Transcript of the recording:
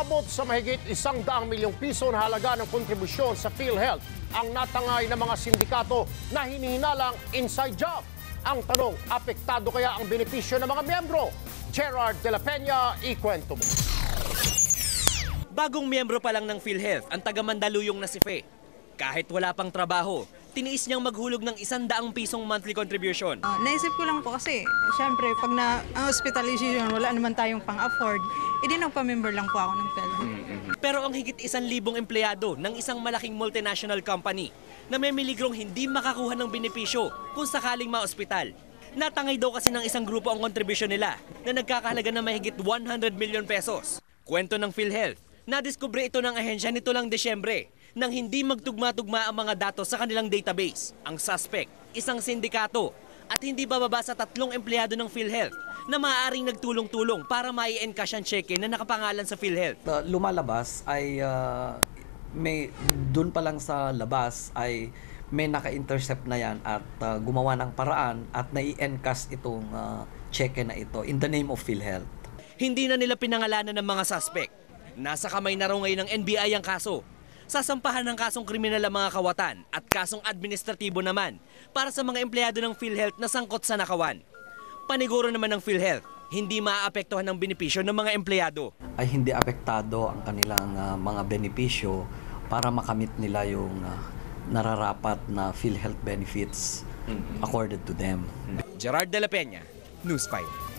Umabot sa mahigit 100 milyong piso na halaga ng kontribusyon sa PhilHealth ang natangay ng mga sindikato na hinihinalang inside job. Ang tanong, apektado kaya ang benepisyo ng mga miyembro? Gerard de la Peña, ikwento mo. Bagong miyembro pa lang ng PhilHealth ang taga Mandaluyong na si Fe. Kahit wala pang trabaho, tiniis niyang maghulog ng 100 pisong monthly contribution. Naisip ko lang po kasi, syempre, pag na-hospitalization, wala naman tayong pang-afford, edi nagpa-member lang po ako ng PhilHealth. Pero ang higit 1,000 empleyado ng isang malaking multinational company na may miligrong hindi makakuha ng benepisyo kung sakaling ma-ospital. Natangay daw kasi ng isang grupo ang kontribusyon nila na nagkakahalaga ng mahigit 100 million pesos. Kwento ng PhilHealth, nadiskubre ito ng ahensya nito lang Desyembre nang hindi magtugma-tugma ang mga datos sa kanilang database. Ang suspect, isang sindikato at hindi bababa sa 3 empleyado ng PhilHealth na maaaring nagtulong-tulong para mai-encash ang cheque na nakapangalan sa PhilHealth. Lumalabas ay may doon pa lang sa labas ay may naka-intercept na yan at gumawa ng paraan at nai-encash itong cheque na ito in the name of PhilHealth. Hindi na nila pinangalanan ng mga suspect. Nasa kamay na raw ngayon ng NBI ang kaso. Sasampahan ng kasong kriminal ang mga kawatan at kasong administratibo naman para sa mga empleyado ng PhilHealth na sangkot sa nakawan. Paniguro naman ng PhilHealth, hindi maaapektuhan ng benepisyo ng mga empleyado. Ay hindi apektado ang kanilang mga benepisyo para makamit nila yung nararapat na PhilHealth benefits accorded to them. Gerard de la Peña, News 5.